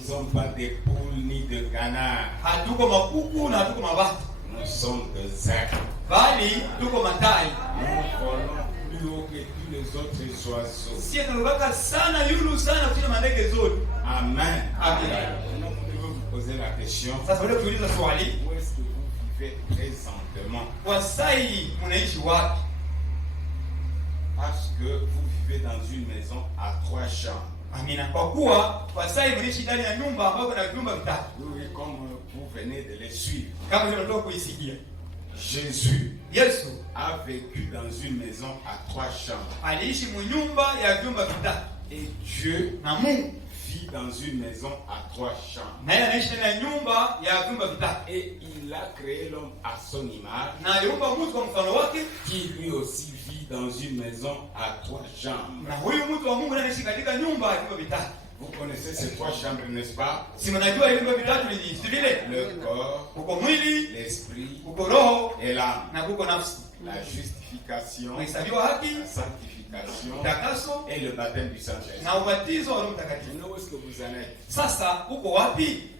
ne sommes pas des poules ni de canards. Hatuko makuku na hatuko mabata. Nous sommes des êtres. Bali tuko matai. Nous volons plus haut que tous les autres oiseaux. Sisi tunataka sana yulu sana kushinda mandege zote. Amen. Amen. Maintenant, vous devez vous poser la question. Sasa wewe tuuliza swali, Où est-ce que vous vivez présentement? kwa sai mnaishi wapi? Parce que vous vivez dans une maison à 3 chambres. Amina. Kwa kuwa kwa sai mnaishi ndani ya nyumba ambayo kuna vyumba vitatu. Oui, comme vous venez de les suivre. Kama vile tunatoka kuisikia. Jésus Yesu a vécu dans une maison à 3 chambres. aliishi mnyumba ya vyumba vitatu. Et Dieu Na Mungu vit dans une maison à 3 chambres. naye anaishi ndani ya nyumba ya vyumba vitatu. Et il a créé l'homme à son image, Na aliumba mtu kwa mfano wake, qui lui aussi vit dans une maison à 3 chambres. na huyu mtu wa Mungu anaishi katika nyumba ya vyumba vitatu. Vous connaissez ces 3 chambres, n'est-ce pas? Si mnajua hivi vyumba vitatu ni jinsi vile, Le corps, kuko mwili, l'esprit kuko roho et l'âme. na kuko nafsi. La justification, Kuhesabiwa haki, la sanctification takaso et le baptême du Saint-Esprit. na ubatizo wa Roho Mtakatifu. Où est-ce que vous en êtes? Sasa uko wapi?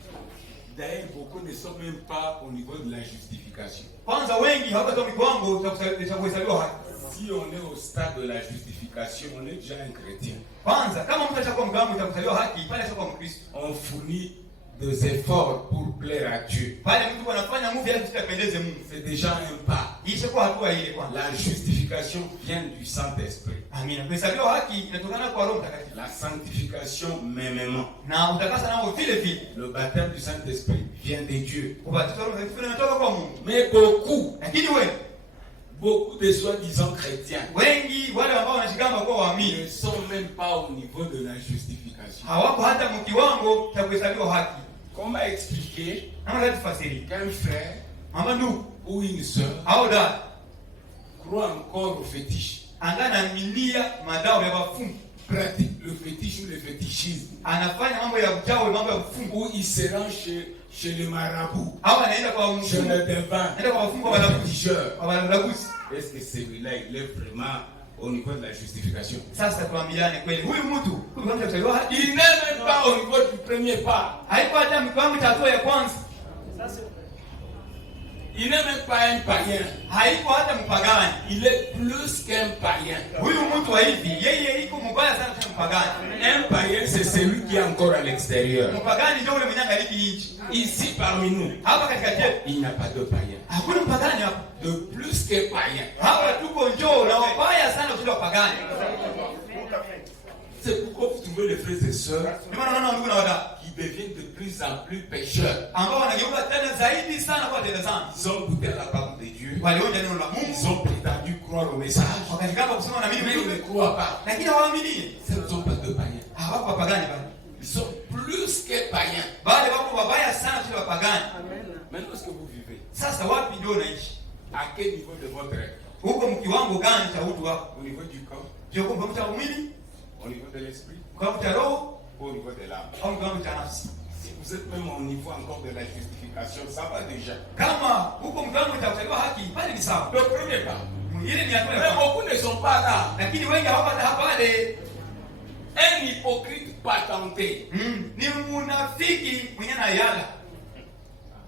D'ailleurs, beaucoup ne sont même pas au niveau de la justification. Kwanza wengi hawakatoka kiwango cha kuhesabiwa haki. Si on est au stade de la justification, on est déjà un chrétien. Kwanza kama mtu atakuwa kiwango cha kuhesabiwa haki, pale atakuwa Mkristo. On fournit des efforts pour plaire à Dieu. Pale mtu anafanya nguvu yake kupendeze Mungu. C'est déjà un pas. Ishe kwa hatua ile kwanza. La justification vient du Saint-Esprit. Amina. Kuhesabiwa haki inatokana kwa Roho Mtakatifu. La sanctification, mêmement. Na utakasa nao vile vile. Le baptême du Saint-Esprit vient de Dieu. Ubatizo wa Roho Mtakatifu unatoka kwa Mungu. Mais Lakini wewe beaucoup de soi-disant chrétiens wengi wale ambao wanashikama kwa waamini ne sont même pas au niveau de la justification. hawako hata mkiwango cha kuhesabiwa haki. Comment expliquer Naomba tufasiri. qu'un frère Mama ndugu ou une sœur au dada croit encore au fétiche, angana milia madao ya wafungu, pratique le fétiche ou le fétichisme, anafanya mambo ya uchawi, mambo ya ufungu, ou il se rend chez le marabout, au anaenda kwa chez mfungu, le devin, anaenda kwa wafungu wa le walaguzi, féticheur. wa walaguzi. Est-ce que celui-là, il est vraiment au niveau de la justification? Sasa tuambiane kweli, huyu mtu kwa kiwango cha kuhesabiwa haki Il n'est même pas au niveau du premier pas. haiko hata kiwango cha hatua ya kwanza, Il n'est même pas un païen. haiko hata mpagani. Il est plus qu'un païen. Huyu mtu wa hivi yeye iko mbaya sana kwa mpagani. Un païen, c'est celui qui est encore à l'extérieur. Mpagani ndio yule mwenye angaliki nje. Ici, parmi nous, Hapa katikati yetu il n'y a pas de païen. hakuna mpagani hapa. De plus que païen. Hapa tuko njoo na wabaya sana kushinda wapagani. C'est pourquoi vous trouvez les frères et sœurs Ndio maana unaona ndugu na wadada qui deviennent de plus en plus pécheurs. ambao wanageuka tena zaidi sana kwa tena sana. Ils ont goûté à la parole de Dieu. Walionja neno la Ils Mungu, ont prétendu croire au message. wakajigamba kusema na mimi Mais ils ne mtume, croient pas. lakini hawaamini. Ce ne sont pas de païens. Hawako wapagani bali. Ils sont plus que païens. Bali wako wabaya sana kushinda wapagani. Maintenant, est-ce que vous vivez? Sasa wapi ndio unaishi? À quel niveau de votre être? Huko mkiwango gani cha utu wako? Au niveau du corps? Je kwa kiwango cha mwili, Au niveau de l'esprit? kiwango cha roho Ou au niveau de l'âme? au kiwango cha nafsi? Si vous êtes même au niveau encore de la justification, ça va déjà. Kama huko kiwango cha kuhesabiwa haki, pale ni sawa. Le premier pas. Ile ni hatua ya Mais kwanza. beaucoup ne sont pas là. Lakini wengi hawapata pale. Un hypocrite patenté. Ni munafiki mwenye na yala.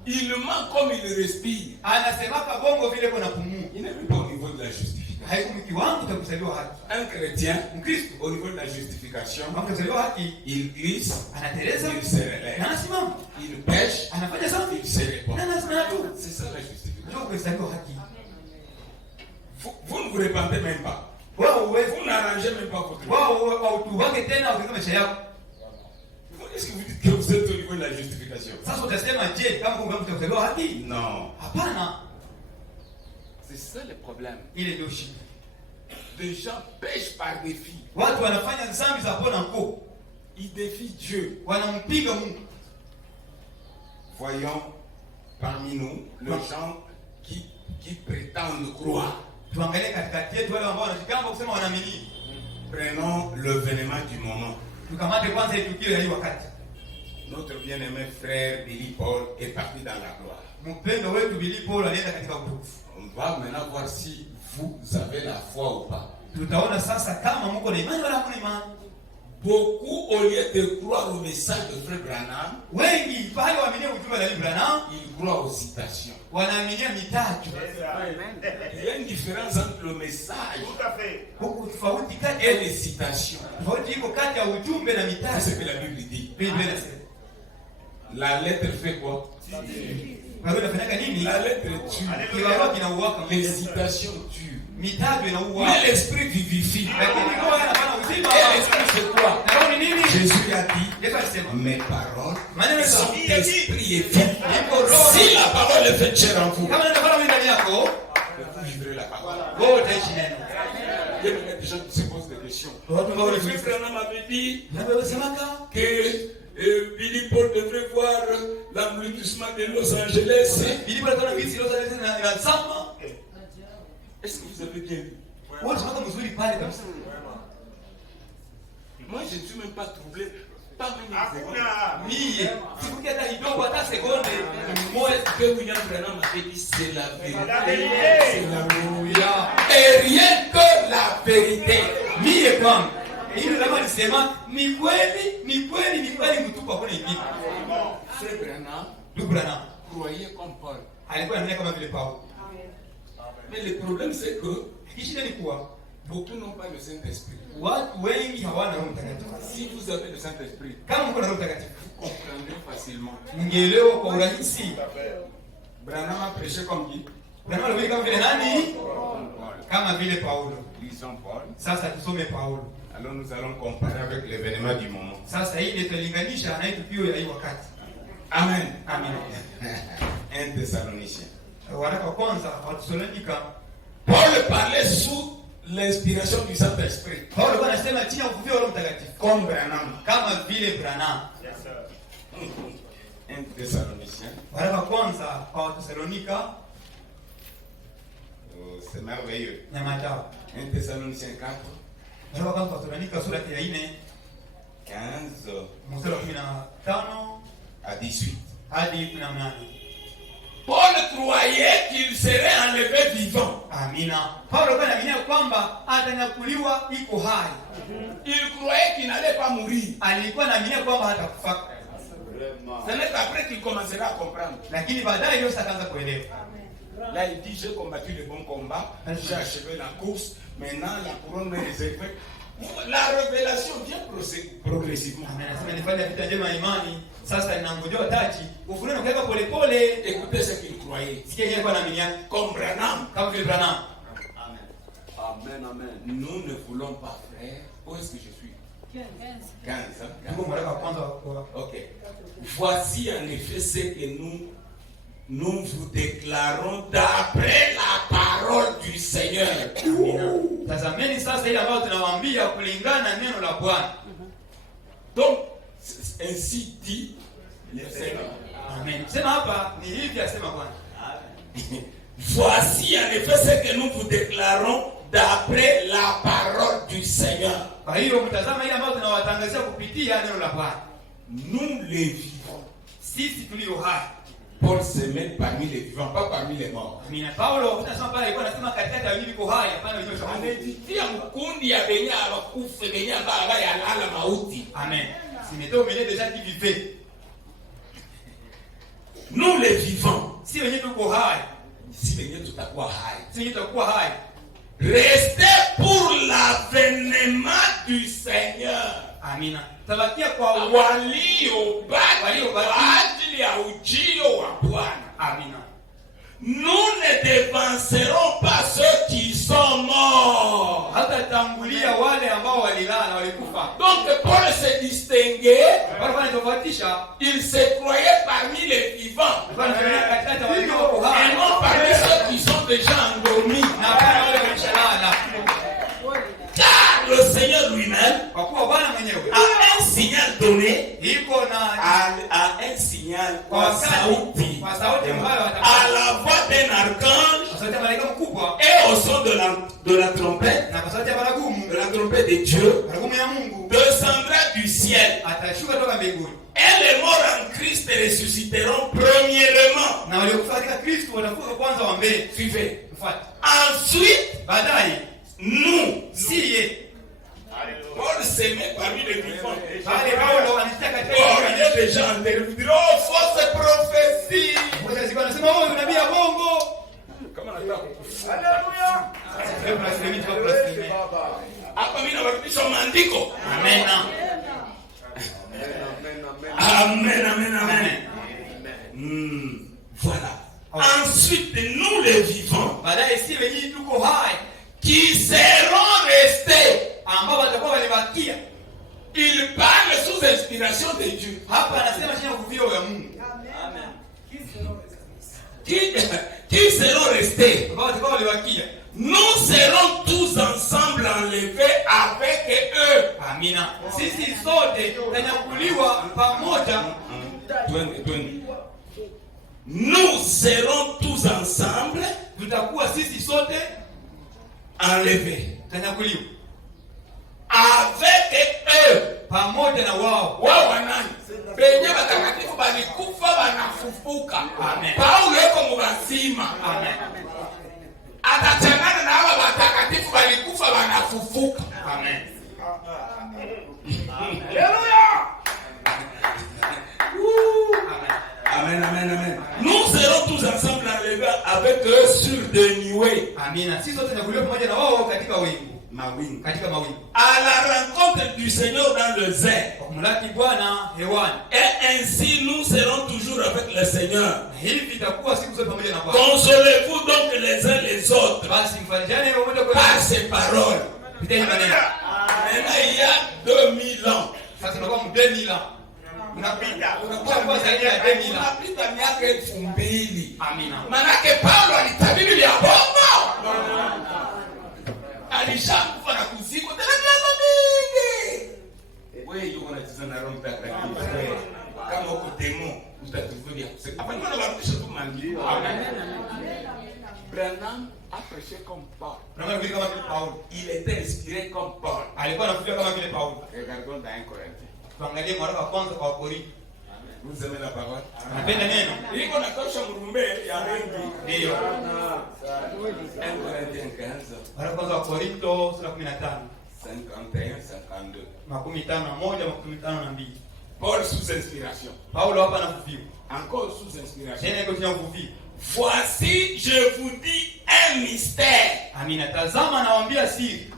Il ment comme il respire. Anasemaka bongo vile kuna pumua. Il n'est même pas au niveau de la justification. Haiko kiwango cha kuhesabiwa haki. Un chrétien, Mkristo au niveau de la justification, kama kuhesabiwa haki, il glisse, anateleza, il se relève, na anasimama, il pêche, anafanya safi, il se répand. na anasimama tu. C'est ça la justification. Ndio kuhesabiwa haki. Vous ne vous répandez même pas. Wao uwezo, Vous n'arrangez même pas votre vie. wao utu wake tena ukiza maisha yako. Est-ce que vous dites que vous êtes au niveau de la justification? Sasa utasema je, kama kuna mtu kuhesabiwa haki? Non. Hapana. C'est ça le problème. Ile ndio shida. Des gens pêchent par défi. Watu wanafanya dhambi za pona mko. Ils défient Dieu. Wanampiga Mungu. Voyons parmi nous les gens qui prétendent croire. Tuangalie katikati yetu wale ambao wanashikamba kusema wanaamini. Prenons le vénement du moment. Tukamate kwanza tukio ya hii wakati. Notre bien-aimé frère Billy Paul est parti dans la gloire. Mpendo wetu Billy Paul alienda katika utukufu. On va maintenant voir si vous avez la foi ou pas. Tutaona sasa kama mko na imani wala hamna imani. beaucoup, au lieu de croire au message de Frère Branham, wengi pale waaminia ujumbe wa Daniel Branham ils croient aux citations. wanaaminia mitajo. Il y a une différence entre le message Huku tofauti kati et les citations. tofauti iko kati ya ujumbe na C'est mitajo. ce que la Bible dit. Biblia inasema La lettre fait quoi? Biblia inafanya nini? La lettre tue. Kibarua kinauaka, Les citations tuent. mitajo inaua. Mais l'esprit vivifie. Lakini roho inafanya uzima. Et l'esprit c'est quoi? Na roho ni nini? Jésus a dit, Yesu alisema mes paroles maneno sont ya esprit et vie. Si la parole est faite chère en vous, kama ndio fara ndani yako, vous vivrez la parole. wewe utaishi neno. Il y a des gens qui se posent des questions. Watu ambao Le wanajiuliza, frère Branham avait dit na wewe semaka que Billy Paul devrait voir l'embrutissement de Los Angeles. Biblia inasema hivi sio sana inasema. Est-ce que vous avez bien lu? Wewe unasema mzuri pale kabisa. Moi, je ne suis même pas troublé. Pas même une seconde. Mie sikuki hata kidogo hata sekunde moja. Que William Branham avait dit, c'est la vérité. Haleluya. Et rien que la vérité. Mie kwangu hilo kama nisema ni kweli mtupa kwenye kitu. Frère Branham Ndugu Branham croyait comme Paul. alikuwa anania kama vile Paulo. Mais le problème, c'est que Kishida ni kuwa beaucoup n'ont pas le Saint-Esprit. watu wengi hawana Roho Mtakatifu. Si vous avez le Saint-Esprit, Kama mko na Roho Mtakatifu, vous comprendrez facilement. mngeelewa kwa urahisi. Branham a prêché comme qui? Branham alihubiri kama vile nani? Paul. Kama vile Paulo. Lisons Paul. Sasa tusome Paulo. Alors nous allons comparer avec l'événement du moment. Sasa hii ndio tulinganisha na tukio ya hii wakati. Amen. Amen. 1 Thessaloniciens. Waraka wa kwanza wa Thessalonika, Paul parlait sous l'inspiration du Saint-Esprit. Paulo alikuwa anasema chini ya uvuvio wa Roho Mtakatifu Comme Branham. kama vile Branham. 1 Thessaloniciens. Waraka wa kwanza kwa Thessalonika Oh, c'est merveilleux. na matao. 1 Thessaloniciens 4, Waraka wa kwanza kwa Thessalonika sura ya 4 15 mstari wa 15 à 18. hadi 18. Paul croyait qu'il serait enlevé vivant. Amina. Paulo alikuwa anaamini kwamba atanyakuliwa iko hai. Il croyait qu'il n'allait pas mourir. Alikuwa anaamini kwamba hatakufa. Ce n'est qu'après qu'il commencera à comprendre. Lakini baadaye ndio akaanza kuelewa. Là, il dit, j'ai combattu le bon combat, j'ai achevé la course, maintenant la couronne m'est réservée. La révélation vient progressivement. Amen. Anasema nifanye vita njema ya imani. Sasa ninangojea taji. Ufunuo unakuwa pole pole. Écoutez ce qu'il croyait. Sikia yeye kwa naamini Comme Branham. kama vile Branham. Amen, amen. Nous ne voulons pas, frère. Où est-ce que je suis? 15. Tuko mara wa kwanza wa Ok. Voici en effet ce que nous vous déclarons d'après la parole du Seigneur. Tazameni sasa ile ambayo tunawaambia kulingana na neno la Bwana. Donc, ainsi dit le Seigneur. Amen. Sema hapa ni hivi asema Bwana. Voici en effet ce que nous vous déclarons d'après la parole du Seigneur. Kwa hiyo mtazama ile ambayo tunawatangazia kupitia neno la Bwana. Nous les vivons. Sisi tulio hai. Paul se met parmi les vivants, pas parmi les morts. Amina. Paulo tunasema pale alikuwa anasema katikati ya wili hai, hapana wenyewe shaka. Anajitia mkundi ya benya abakufe benya baba ya lala mauti. Amen. Si mettons mais déjà qui vivait. Nous les vivants. Si wenyewe tuko hai. Si wenyewe tutakuwa hai. Si wenyewe tutakuwa hai. Restez pour l'avènement du Seigneur. Amina. Tabakia kwa Waliobaki kwa ajili ya ujio wa Bwana. Amina. Nous ne dévancerons pas ceux qui sont morts. Hata tangulia wale ambao walilala walikufa. Donc Paul se distinguait. Wale wanatofautisha. Il se croyait parmi les vivants. Katikati ya walio hai. Et non parmi ceux qui sont déjà endormis. Na wale walishalala. Car le Seigneur lui-même Kwa kuwa Bwana mwenyewe a un signal donné. iko na A un signal kwa sauti. Kwa sauti ambayo À la voix d'un archange. Kwa sauti ya malaika mkubwa. Et au son de la trompette. Na kwa sauti ya baragumu. De la trompette de Dieu. Baragumu ya Mungu. Descendra du ciel. Atashuka toka mbinguni. Et les morts en Christ ressusciteront premièrement. Na waliokufa katika Kristo watafuka kwanza wa mbele. Suivez. Mfuate. Ensuite, Baadaye nous, siye Paul s'aimait parmi les vivants. Pale Paulo anataka katika Paul il est déjà interviewé. Oh, fausse prophétie. Mmoja siku anasema wewe unabii ya bongo. Kama nataka. Alléluia. Leo tunasema kwa prosperity. Hapa mimi nawarudisha maandiko. Amen. Amen, amen, amen. Voilà. Ensuite, nous les vivants, Baadaye si wenyewe tuko hai qui seront restés, ambao watakuwa walibakia. ils parlent sous inspiration de Dieu. Hapa anasema chini ya uvuvio ya Mungu. Amen. Qui seront restés, Ambao watakuwa walibakia. nous serons tous ensemble enlevés avec eux. Amina. Sisi sote tunyakuliwa pamoja. Nous serons tous ensemble Tutakuwa sisi sote enlevés tunyakuliwa avec eux. pamoja na wao. Wao wanani? Penye watakatifu balikufa wanafufuka. Amen. Paulo yuko mubazima. Amen. Atachangana na hawa watakatifu balikufa wanafufuka. Amen. Alléluia. Amen, amen, amen. Nous serons tous ensemble enlevés avec eux sur des nuées. Amina. Sisi sote tunyakuliwa pamoja na wao katika wingu. Mawingu. Katika mawingu. À la rencontre du Seigneur dans le zé. Kwa kumlaki Bwana hewani. Et ainsi nous serons toujours avec le Seigneur. Na hivi vitakuwa siku zote pamoja na Bwana. Consolez-vous donc les uns les autres Basi mfarijane pamoja kwa par ces paroles. Piteni maneno. Maintenant, il y a 2000 ans. Sasa tunakuwa mdeni Unapita. Unakuwa zaidi ya 2000. Unapita miaka 2000. Amina. Manake Paulo alitabiri vya bongo. Alishakufa na kuzikwa tena miaka mingi. Wewe yuko unacheza na Roho Mtakatifu. Kama uko demo utatuvulia kusema. Hapa ndio nabarudisha tu maandiko. Branham a prêché comme Paul. Kama vile Paulo. Il était inspiré comme Paul. Alikuwa anafuata kama vile Paulo. Regardons dans 1 Corinthiens. Tuangalie waraka wa kwanza kwa Wakorintho. Vous aimez la parole? Napenda neno. Iko na tosha mrumbe ya wengi. Ndio. 1 Corinthiens 15. Waraka wa kwanza wa Wakorintho sura 15. 51, 52. 51:52. Paul sous inspiration. Paulo hapa anafufiwa. Encore sous inspiration. Tena iko chini ya uvuvio. Voici, je vous dis un mystère. Amina. Tazama nawaambia siri.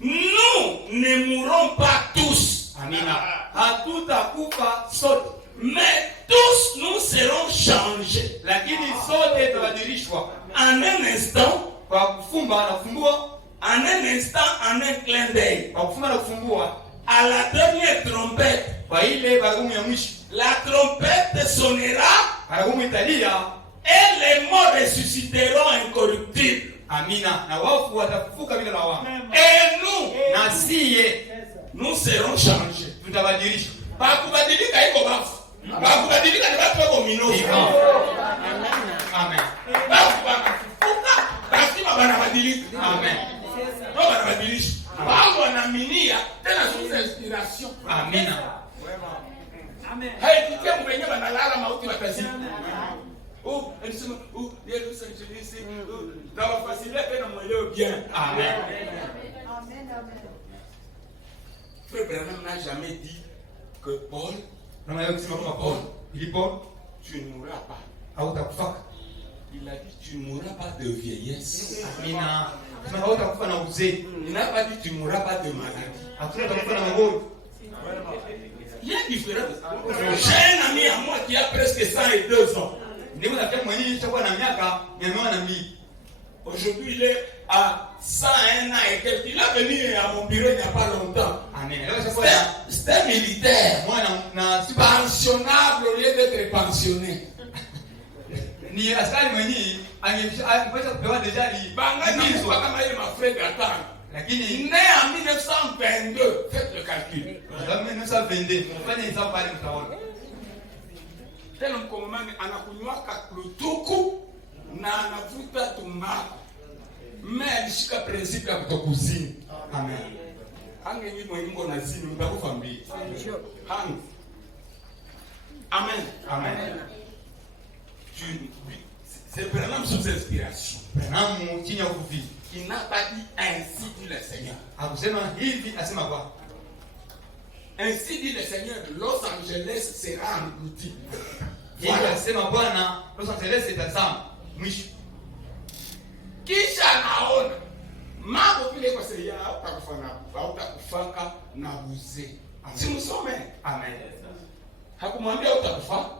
Nous ne mourrons pas tous. Amina. Hatutakufa sote. Mais tous nous serons changés. Lakini sote tutabadilishwa. En un instant, Kwa kufumba na kufumbua. en un instant, en un clin d'œil. Kwa kufumba na kufumbua. À la dernière trompette, Kwa ile baragumu ya mwisho. la trompette sonnera Baragumu italia. et les morts ressusciteront incorruptibles. Amina. Na wafu watafufuka bila lawama. Et nous, Na siye nous serons changés. tutabadilishwa. Bakubadilika iko bafu. Bakubadilika ni watu wako minofu. Amen. Bafu bakafufuka, lazima banabadilika. Amen. Ndio banabadilisha. Wao wanaaminia tena sio inspiration. Amina. Hai kitia mwenye banalala mauti watazidi. Elisema, Yesu Angelisi, na wafasilia tena mwelewe bien. Amen. Frère Branham n'a jamais dit que Paul, Tunaweza kusema kama Paulo. Ilipo tu ne mourras pas. hautakufa. Il a dit, tu ne mourras pas de vieillesse. Amina. Kama hautakufa na uzee. Il n'a pas dit, tu ne mourras pas de maladie. Hakuna utakufa na magonjwa. Il y a une différence. J'ai un ami à moi qui a presque 102 ans. Ndio nafikia mwenyewe chakuwa na miaka 102. Aujourd'hui, il est à 101 ans et quelques. Il est venu à mon bureau il n'y a pas longtemps. Amen. Leo chakuwa na C'était militaire. mwana na Pensionnable au lieu d'être pensionné. ni askari mwenyewe angepata kupewa deja Bangani lizo. kama ile mafredi atano. Lakini Né en 1922. Faites le calcul. kama 1922 mfanye hesabu pale mtaona. Tena mkongomani anakunywaka lutuku na anavuta tumbaku. Mme alishika principe ya kutokuzini. Amen. Hange nyinyi mwengo na zini mtakufa mbili. Hange. Amen. Amen. C'est vraiment sous inspiration. Branham chini ya uvuvio. Il n'a pas dit ainsi dit le Seigneur. Akusema hivi asema kwa. Ainsi dit le Seigneur, Los Angeles sera englouti. Hivi asema Bwana, Los Angeles itazama mwisho. Kisha naona mambo vile kwa sasa hautakufaka na buze. Si msome. Amen. Hakumwambia utakufa.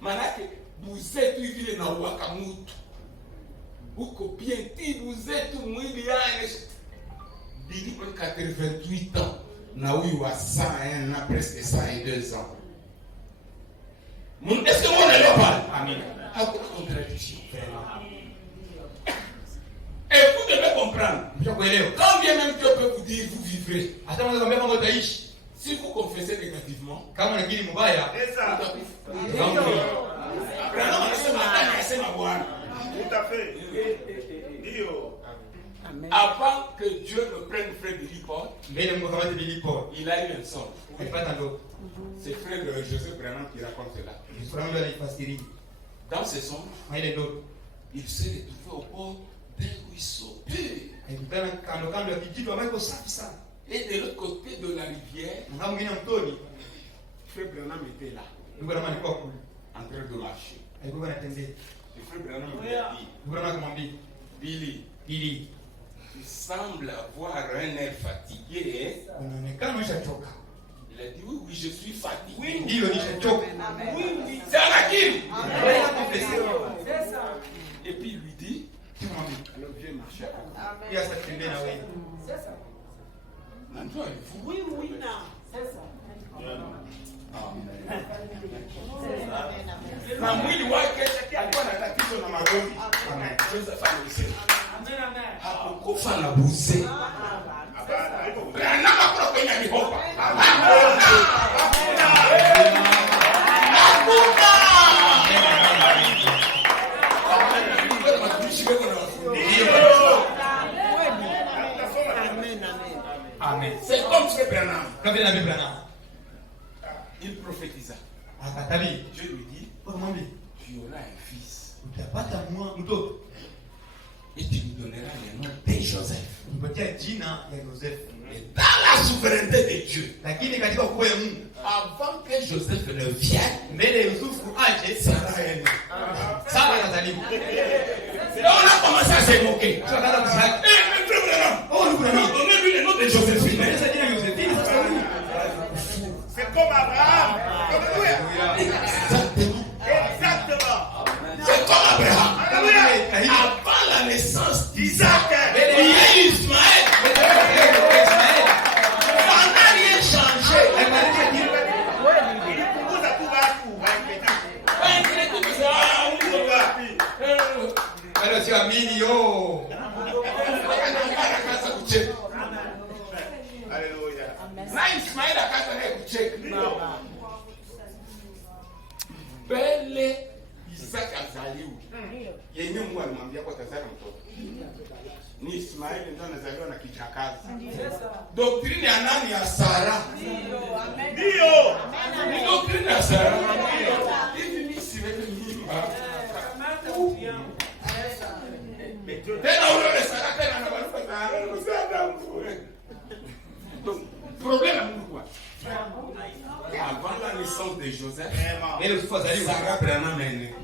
Manake buze tu vile na uwaka mtu. Uko bien ti buze tu mwili yake. Billy pour 88 ans. Na huyu wa 101 na presque 102 ans. Mon est-ce que on est là? Amen. Hakuna contradiction. Et vous devez comprendre. Quand bien même Dieu peut vous dire, vous vivrez. Si vous confessez négativement, C'est ça. Tout à fait. Dio. Avant que Dieu ne prenne frère Billy Paul, il a eu un songe. C'est frère de Joseph Branham qui raconte cela. Dans ce songe, il s'est retrouvé au bord d'un ruisseau pur. Et de l'autre côté de la rivière, frère Branham était là, en train de marcher. Et frère Branham lui a dit, Billy, tu sembles avoir un air fatigué. Il a dit, oui, je suis fatigué. Oui, c'est à la guille. Et puis il lui dit, alors viens marcher avec moi. Maintenant, Oui, non. C'est ça. Na mwili wake alikuwa na tatizo na magonjwa. Joseph alisema. Hakukufa na buze. Branham hakuna kwenye mihopa. Amen. C'est comme ce Branham. Il prophétisa. Dieu lui dit, tu auras un fils. Et tu lui donneras le nom de Joseph. Et dans la souveraineté de Dieu, avant que Joseph ne vienne, Sarah est née. Et on a commencé à se moquer. Donnez-lui le nom de Joséphine. C'est comme Abraham. Exactement. C'est comme Abraham. Avant la naissance d'Isaac, il y a Ismaël. Ça n'a rien changé. Na Ismaël akata naye kucheka. Mbele Isaka azaliwa. Yenye Mungu alimwambia kwa tazama mtoto. Ni Ismaeli ndio anazaliwa na kichakazi. Doktrine ya nani? Ya Sara. Dio. Ni doktrine ya Sara. Hivi mimi siwezi mimba. Tena ule Sara tena anabaruka Sara. Msaada mkuu. Donc, problème à nous quoi. Avant la naissance de Joseph, Sarah Branham est née.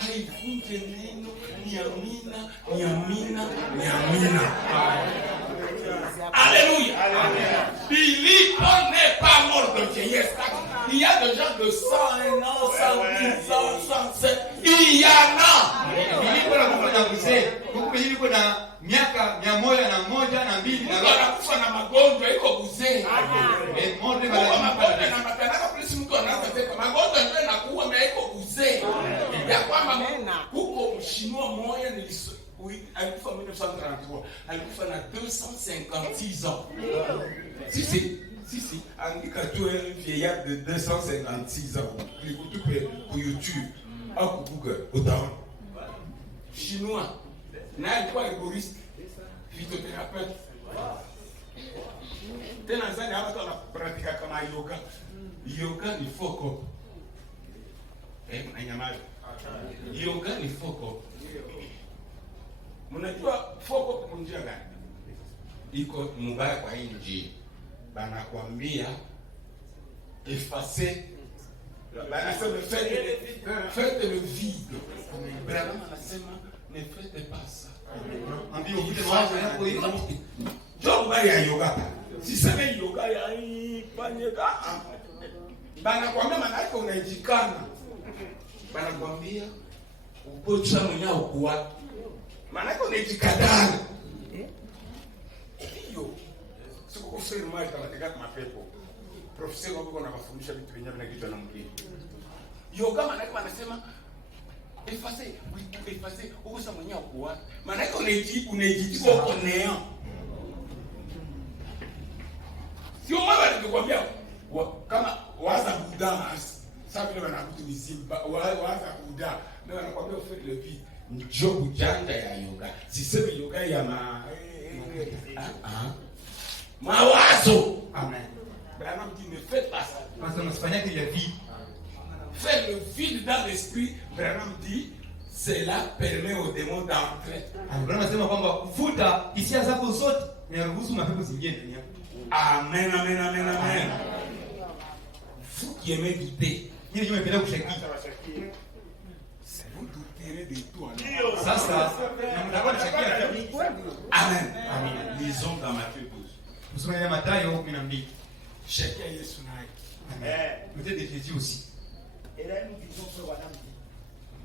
Haivunje neno ni amina. Alléluia. Billy Paul n'est pas mort de vieillesse. Il y a des gens de 101 ans, 110 ans, 107. Il y en a. miaka 101 na 2 na wanakufa na magonjwa iko buzee. Magonjwa na matanaka polisi mtu anaanza teka. Magonjwa ndio yanakuwa na iko buzee. Ya kwamba huko mshinwa moya alikufa 1933. Alikufa na 256 ans. Si. Andika tu un vieillard de 256 ans. L'écoute pour YouTube. Au Google. Autant. Chinois. Na alikuwa rigoriste, physiothérapeute. Tena zani hapa tuna pratika kama yoga. Yoga ni foko. Na nyamaza. Yoga ni foko. Mnajua foko kwa njia gani? Iko mbaya kwa hii njia. Banakwambia effacer. Banasema faites le vide. Branham anasema ne faites pas ça. Ambia ukute mawazo yako hiyo. Njoo mbaya ya yoga. Siseme yoga ya hii panyeka. Banakwambia maana yake unajikana. Banakwambia upocha mwenyewe ukuwa. Maana yake unajikadana. Hiyo siku kufiri mali kama tegaka mapepo. Profesa wako anafundisha vitu vyenyewe na kitu anamkia. Yoga maana yake anasema effacer ukosa mwenyewe ukuwa. Maana yake unajijua uko neo. Sio mara nilikwambia kama waza Buddha sasa vile wanakutu misimba waza Buddha na wanakwambia ufanye le vide njoo ujanja ya yoga siseme yoga ya mawazo. Amen. Branham dit ne faites pas ça. Parce qu'on se fait le vide. Faire le vide dans l'esprit, Branham dit cela permet aux démons d'entrer. Branham anasema kwamba kufuta hisia zako zote na ruhusu mapepo zingine ndani yako. Amen, amen, amen, amen. Vous qui aimez douter, Yeye yeye anapenda kushaki. vous douterez de tout. Sasa na mtakuwa kushakia. Amen. Amen. Lisons dans Matthieu 12. Tusome na Mathayo 12. Shakia Yesu naye. Amen. Peut-être de Jésus aussi. Et là, nous disons que voilà.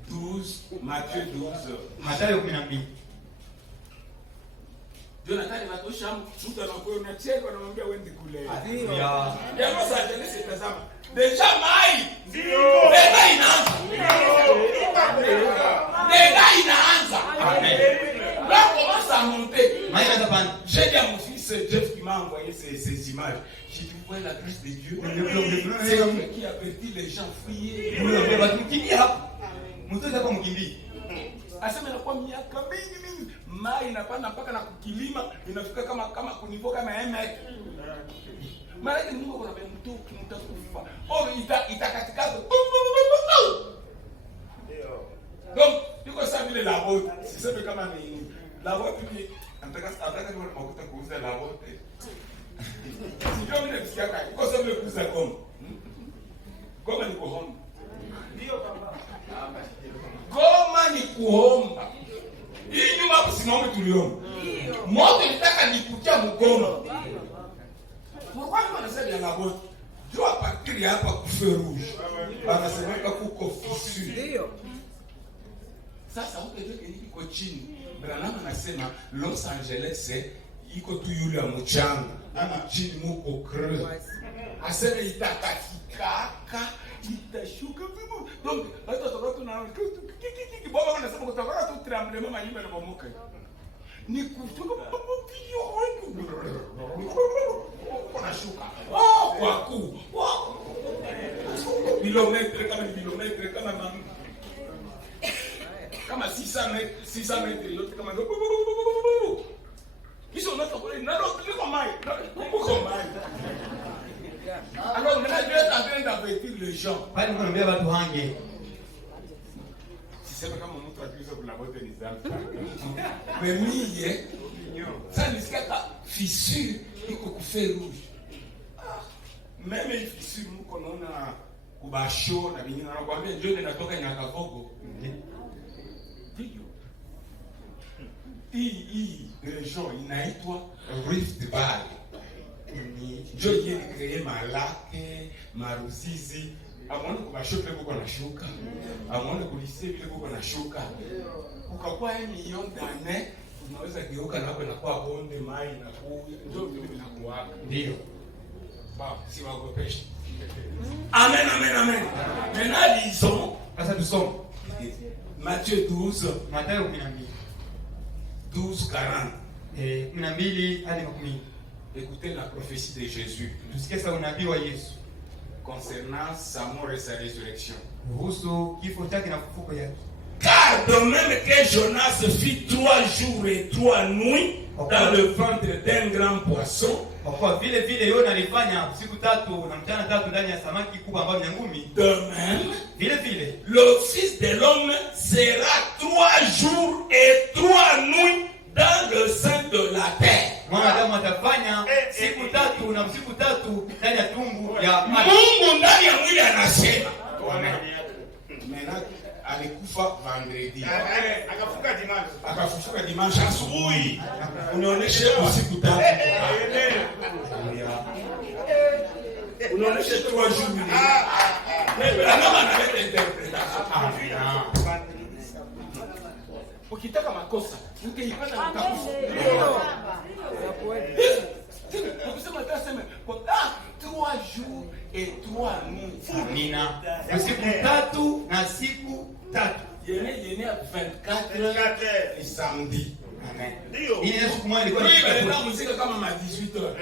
12, Matthieu 12. Mathayo 12. Jonathan anatosha mtu anakuwa unacheka anamwambia wewe kule. Ya. Jamaa sasa nisi tazama. Deja mai. Ndio. Deja inaanza. Deja inaanza. Amen. Là commence à monter. Maïna Zapan. J'ai dit à mon fils Jeff qui m'a envoyé ces images. J'ai dit ouais la grâce de Dieu. C'est lui qui avertit les gens fuyez. Wewe wakimbia hapo. Mtu zako mkimbii. Asema inakuwa miaka mingi mai inapanda mpaka na kukilima inafika kama kunivo kama emek. Mara nyingi kuna mtu mtakufa. Oh itakatika. Donc yuko sasa vile la bote. Siseme kama ni la bote ni anataka ni makuta kuuza la bote. Sio mimi nasikia kai. Kwa sababu kuuza goma. Goma ni kuhomba. Ndio baba. Goma ni kuhomba. Hii nyuma kusimama tuliona. Moto ilitaka nikutia mgoma. Pourquoi wanasema ya la bote? Jo a partir ya hapa kufe rouge. Wanasemeka kuko fissure. Ndio. Sasa huko ndio iko chini. Branham anasema Los Angeles iko tu yule mchanga. Chini muko creux. Asema itakakikaka itashuka vipo. Donc hata watu na baba wanasema kutakuwa tu tremblement manyumba na bomoka. Ni kutoka vio kuna shuka. Kwa kuu. Kilometre kama mami. Kama 600 metres yote kama hizo ndio kwa nini ndio mai. Kumbuka mai. Alors maintenant Dieu est en train d'avertir les gens. Bali mnaambia watu hange. Sisema kama mtu akiuza kuna bote ni zambi. Memiye ça nisika fissure iko kufe rouge. Meme hii fissure mko naona kubasho na vingine anakuambia njoo inatoka Nyakagogo. Hii region inaitwa Rift Valley. Njoo yeye kreye malake, marusizi. Amone kubasho pale kuko na shuka. Amone kulise vile kuko na shuka. Ukakuwa 1 million d'années unaweza geuka na hapo inakuwa bonde mai na kuja. Njoo vile vinakuwa. Ndio. Baba, si waogopeshe. Amen, amen, amen. Maintenant lisons. Sasa tusome Matthieu 12. Mathayo 12. 12:40. 12 hadi 10. Écoutez la prophétie de Jésus Tusikie sasa unabii wa Yesu concernant sa mort et sa résurrection. kuhusu kifo chake na fufuko yake. Car de même que Jonas fit 3 jours et 3 nuits dans le ventre d'un grand poisson, Kwa vile vile Yona alifanya siku 3 na mchana 3 ndani ya samaki kubwa ambayo ni ngumi, de même vile vile le Fils de l'homme sera 3 jours et 3 nuits alikufa vendredi. Akafuka dimanche. Akafufuka dimanche asubuhi. Unaoneshe usiku tatu. Unaoneshe 3 jours. Kama analeta interpretation. Ukitaka makosa, ungeipata utakufa. Ukisema taseme kwa 3 jours et 3 nuits. Amina. Siku 3 na siku 3. Yene 24 et samedi. Amen. Ndio. Hii ni siku moja ilikuwa Ndio muziki kama ma 18h.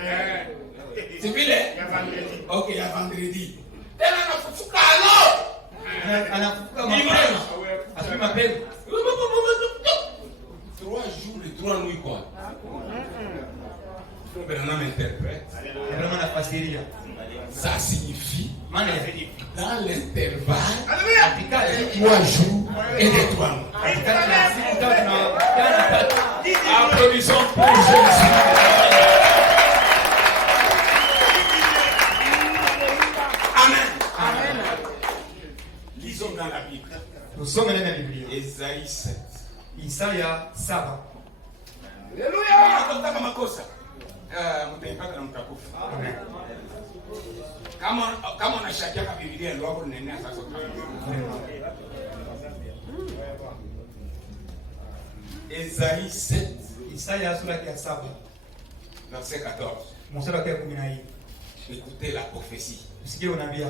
C'est vile? Ya vendredi. OK, ya vendredi. Tena anafufuka alo. anafufuka mapema. Asubuhi mapema. 3 jours et 3 nuits quoi. Bernard m'interprète. Vraiment la fasiria. Ça signifie Maana dans l'intervalle Alléluia. 3 jours et 3 nuits. Applaudissons pour Jésus. Amen. Amen. Lisons dans la Bible. Tusome ndani ya Biblia. Esaïe 7. Isaya 7. Alléluia. Unataka makosa. Mtaipata na mtakufa. Amen. Kama unashakia kwa Biblia ndio hapo nenea sasa. Esaïe 7. Isaya sura ya 7. Verset 14. Mstari wa 14. Écoutez la prophétie. Usikie unabii.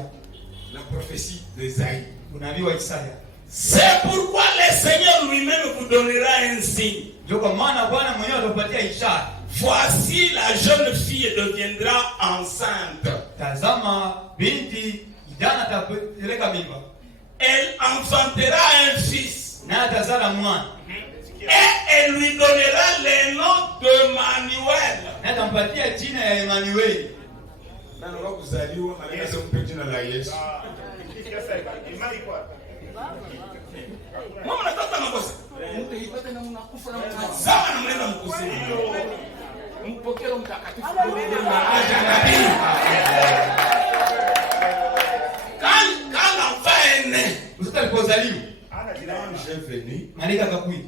La prophétie d'Esaïe. Unabii wa Isaya. C'est pourquoi le Seigneur lui-même vous donnera un signe. Ndio kwa maana Bwana mwenyewe atakupatia ishara. Voici la jeune fille deviendra enceinte. Tazama binti kijana atapeleka mimba. Elle enfantera un fils. Na atazala mwana. Et elle lui donnera le nom de Manuel. Na atampatia jina ya Emmanuel. Nani wa kuzaliwa anaweza kumpa jina la Yesu. Imani kwa. Mama nataka makosa. Mtaipata na mnakufa na mtazama na mnaenda mkusini. Mpokee mtakatifu. Quand l'enfant est né, Mtoto alipozaliwa, l'ange est venu. malaika akakuja.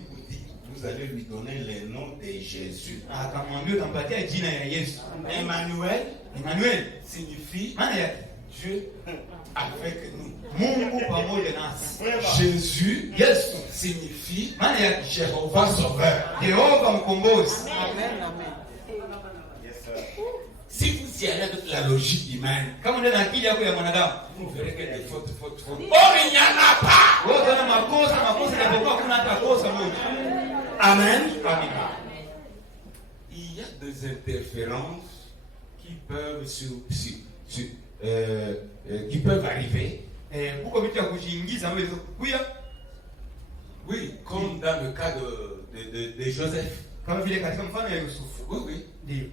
Vous allez lui donner le nom de Jésus. Akamwambia utampatia jina ya Yesu. Emmanuel Emmanuel signifie maana yake Dieu avec nous. Mungu pamoja nasi. Jésus Yesu signifie maana yake Jéhovah sauveur. Jehova mkombozi. Si vous y allez avec la logique humaine, Kama ndio na akili yako ya mwanadamu, vous verrez que des fautes. Oh, il n'y en a pas. wewe utaona makosa yanapokuwa kuna hata kosa moja. Amen. Amen. Il y a des interférences qui peuvent qui peuvent arriver. Huko vitu ya kujiingiza mbele kuya. Oui, comme dans le cas de Joseph. Kama vile katika mfano ya Yusufu. Oui, oui. Ndio.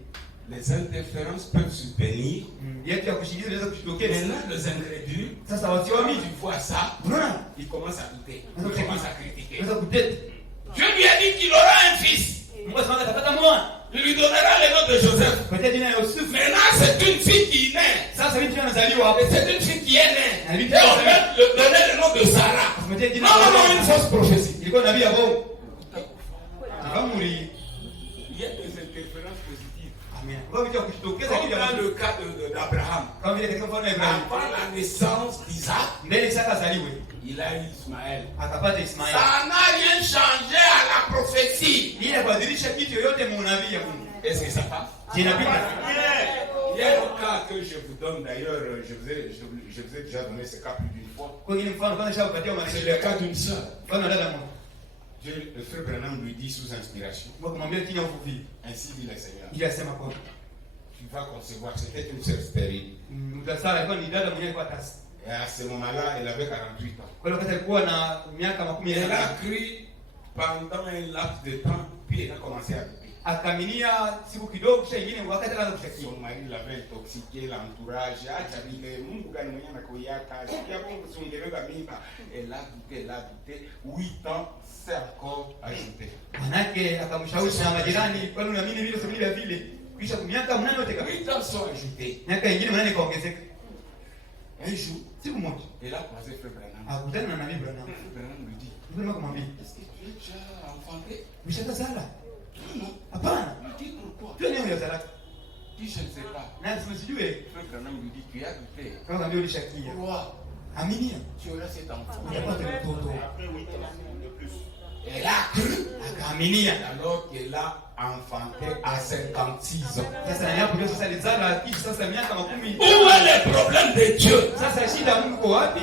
Les interférences peuvent subvenir. Yetu ya kujiingiza inaweza kujitokeza. Maintenant, les incrédules, Sasa quand wasioamini, ils voient ça, unaona? ils commencent à douter. Ils commencent à critiquer. Unaweza kuteta. Dieu lui a dit qu'il aura un fils. Mungu asema atapata mwana. Il lui donnera le nom de Joseph. Patia jina ya Yusufu. Maintenant, c'est une fille qui naît. Sasa binti anazaliwa hapo. Et c'est une fille qui est née. Na binti Et on va lui donner le nom de Sarah. Patia jina. Non, une fausse prophétie. Ilikuwa nabii ya bongo. Akamuri. Il y a des interférences positives. Amen. Kwa vitu ya kujitokeza Comme kile dans le cas d'Abraham. kama vile katika mfano ya Ibrahim. Avant la naissance d'Isaac, Mbele Isaka azaliwe, il a eu Ismaël. akapata Ismaili. Ça n'a rien changé à la prophétie. Ili kubadilisha kitu yoyote muunabii ya Mungu. Est-ce que ça passe? Inapita. Il y a un cas que je vous donne d'ailleurs, je vous ai déjà donné ce cas plus d'une fois. Kwa hiyo mfano kwanza shakupatia C'est maana le cas d'une sœur. mfano dada mmoja. Dieu, le frère Branham lui dit sous inspiration. Mungu kumwambia kinya ufupi. Ainsi dit le Seigneur. Ili asema kwa Tu vas concevoir. C'était une sœur stérile. mtasala alikuwa ni dada mwenyewe kwa tasi. Et à ce moment-là, elle avait 48 ans. Kwa hiyo wakati alikuwa na miaka 10 Elle a cru pendant un laps de temps, puis elle a commencé à douter. akaminia siku kidogo kisha ingine wakati anaanza kushakia. Son mari l'avait intoxiqué, l'entourage. Acha vile Mungu gani mwenye anakoyaka. Sikia Mungu sungeleba mimba. Elle a douté. 8 ans, c'est encore ajouté. Manake akamshawishi na majirani, kwani unaamini vile sio vile vile. Kisha miaka 8 yote kabisa. 8 ans sont ajoutés. Miaka ingine 8 ikaongezeka. Un jour, siku moja, il a croisé Frère Branham. akutana na nabii Branham. Frère Branham lui dit, Ndio kumwambia, est-ce que tu es déjà enfanté? "Umeshazala?" Non. Hapana. Il dit, pourquoi? Pia leo yazala. Il dit, je ne sais pas. Na simsijue. Frère Branham lui dit, tu as douté. Kama ndio ulishakia. Crois, Aminia. tu auras cet enfant. Utapata mtoto. Après 8 ans de plus. Elle a cru. Akaaminia. Alors qu'elle a enfanté à 56 ans. Sasa na hapo ndio sasa alizala hivi sasa miaka 10. Où est le problème de Dieu? Sasa shida Mungu kwa wapi?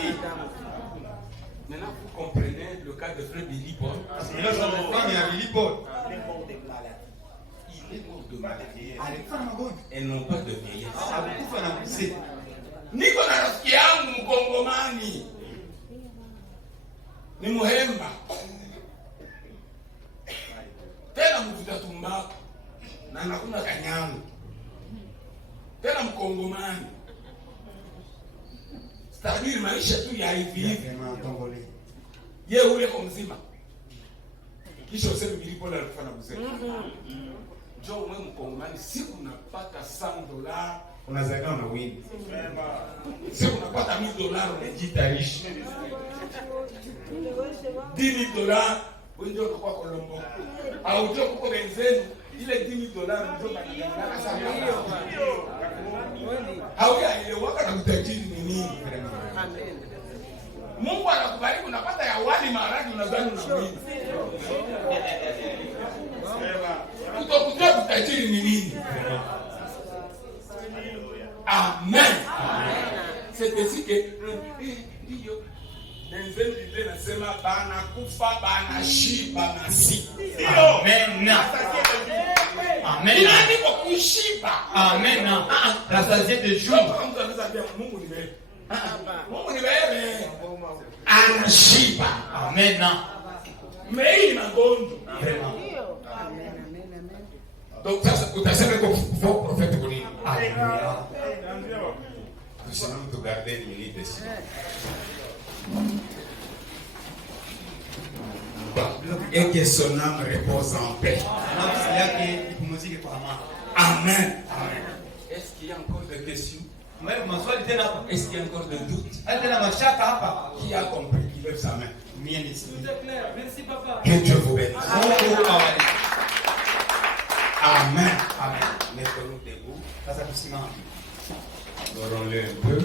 Maintenant, vous comprenez le cas de Frère Billy Paul. Leo tunafanya ya Filipo. Il est mort de maladie. Alikufa na magonjwa. Et non pas de vieillesse. Alikufa na mzee. Niko na rafiki yangu Mkongomani. Ni Muhemba. Tena mvuta tumbaku. Na anakuna kanyangu. Tena Mkongomani. Stabili maisha tu ya hivi hivi. Ye ule kwa mzima. Kisha useme Bilipo la alikufa na mzee. Njoo mwe Mkongomani, siku unapata $100 unazaliwa na wingi. Siku unapata $1,000 unajitaishi. $10 wewe ndio unakuwa Kolombo. Au ndio kuko benzeni ile $10 ndio banataka sana. Hauyaelewaka na utajiri ni nini? Amen. Mungu anakubariki unapata ya wali maharagi unadhani una wingi. Kutokujua utajiri ni nini? Amen. C'est ainsi que ndio benzeni ile nasema bana kufa bana shiba na si. Amen. Amen. Nani kwa kushiba? Amen. La sagesse de jour. Mungu ni wewe. Mungu ni wewe. Anashiba. Amen. Mei magonjwa. Donc ça utasema kwa faux prophète kwa nini? Alléluia. Nous allons te garder une minute ici. Et que son âme repose en paix. Amen. Amen. Est-ce qu'il y a encore des questions? Est-ce qu'il y a encore des doutes? Qui a compris? Qui lève sa main? Merci, papa. Que Dieu vous bénisse. Amen. Amen. Mettons-nous debout. Adorons-le un peu.